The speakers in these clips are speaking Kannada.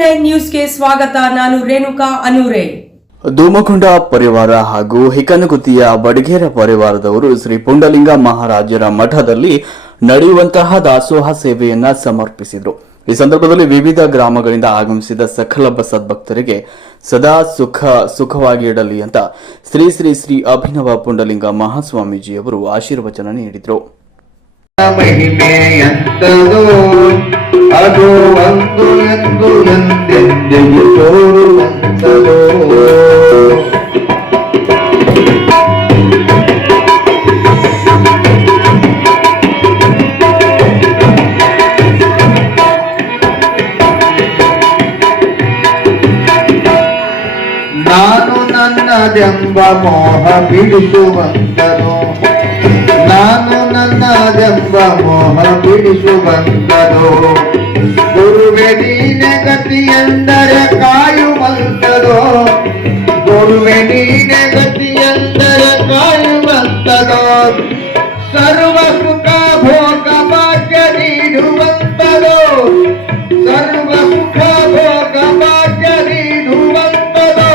ನೈನ್ ನ್ಯೂಸ್ಗೆ ಸ್ವಾಗತ. ನಾನು ರೇಣುಕಾ ಅನೂರೇ. ಧೂಮಕೊಂಡ ಪರಿವಾರ ಹಾಗೂ ಹಿಕನಗುತಿಯ ಬಡಗೇರ ಪರಿವಾರದವರು ಶ್ರೀ ಪುಂಡಲಿಂಗ ಮಹಾರಾಜರ ಮಠದಲ್ಲಿ ನಡೆಯುವಂತಹ ದಾಸೋಹ ಸೇವೆಯನ್ನ ಸಮರ್ಪಿಸಿದರು. ಈ ಸಂದರ್ಭದಲ್ಲಿ ವಿವಿಧ ಗ್ರಾಮಗಳಿಂದ ಆಗಮಿಸಿದ ಸಕಲ ಸದ್ಭಕ್ತರಿಗೆ ಸದಾ ಸುಖ ಸುಖವಾಗಿ ಇಡಲಿ ಅಂತ ಶ್ರೀ ಶ್ರೀ ಶ್ರೀ ಅಭಿನವ ಪುಂಡಲಿಂಗ ಮಹಾಸ್ವಾಮೀಜಿಯವರು ಆಶೀರ್ವಚನ ನೀಡಿದರು. ಮಹಿಮೆಯಂತದೋ ಅದು ಒಂದು ಎಂದು ಎಂದೆಂದಿಗೂ ತೋರುವಂತದೋ ನಾನು ನನ್ನದೆಂಬ ಮೋಹ ಬಿಡಿಸುವಂತನು ನಾನು ನನ್ನದೆಂಬ ಮೋಹ ಬಿಡಿಸುವಂತದು ಗುರುವೆ ನೀನೆ ಗತಿ ಎಂದರೆ ಕಾಯುವಂತದೋ ಗುರುವೆ ನೀನೆ ಗತಿ ಎಂದರೆ ಕಾಯುವಂತದೋ ಸರ್ವ ಸುಖ ಭೋಗ ಭಾಗ್ಯ ನೀಡುವಂತದೋ ಸರ್ವ ಸುಖ ಭೋಗ ಭಾಗ್ಯ ನೀಡುವಂತದೋ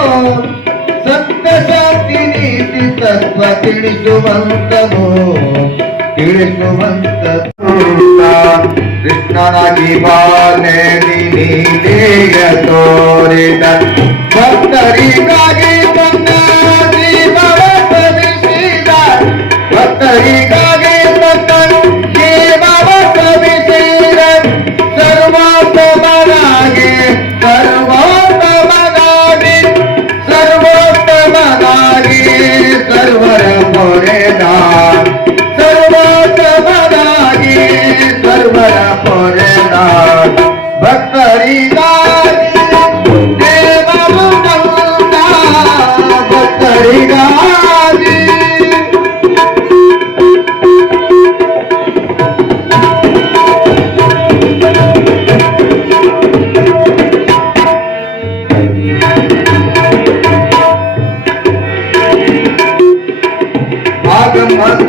ಸತ್ಯ ಶಾಂತಿ ನೀತಿ ತತ್ವ ತಿಳಿಸುವಂತದೋ ತಿಳಿಸುವಂತನು ಕೃಷ್ಣನಾಗಿ ಬಾಲೆ ನೀಲೇಯ ತೋರಿದ ಭಕ್ತರಿಗಾಗಿ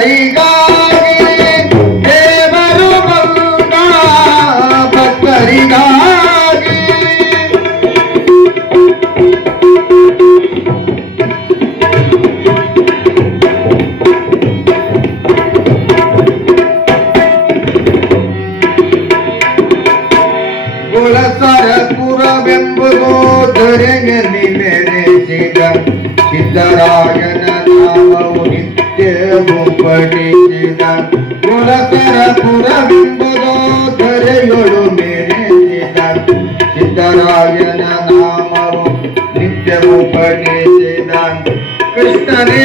ಭಕ್ತರಿಗಾಗಿ ದೇವರು ಬಂದ ಭಕ್ತರಿಗಾಗಿ ಕುಲಸರ ಕುರವೆಂಬುದು ದೊರೆಯಲ್ಲಿ ಮೆರೆಸಿದ ಸಿದ್ದರಾಯನ ನಾಮವು ನಿತ್ಯವೂ ಪಡಿಸಿದ ಕುಲಸರ ಕುರವೆಂಬುದು ದೊರೆಯೊಳು ಮೆರೆಸಿದ ಸಿದ್ದರಾಯನ ನಾಮವು ನಿತ್ಯವೂ ಪಡಿಸಿದ ಕೃಷ್ಣನೇ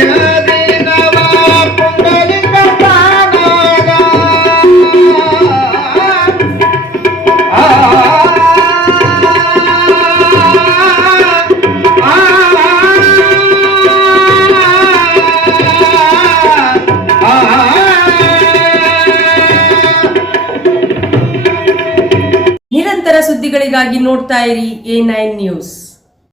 ಸುದ್ದಿಗಳಿಗಾಗಿ ನೋಡ್ತಾ ಇರಿ ಎ ನೈನ್ ನ್ಯೂಸ್.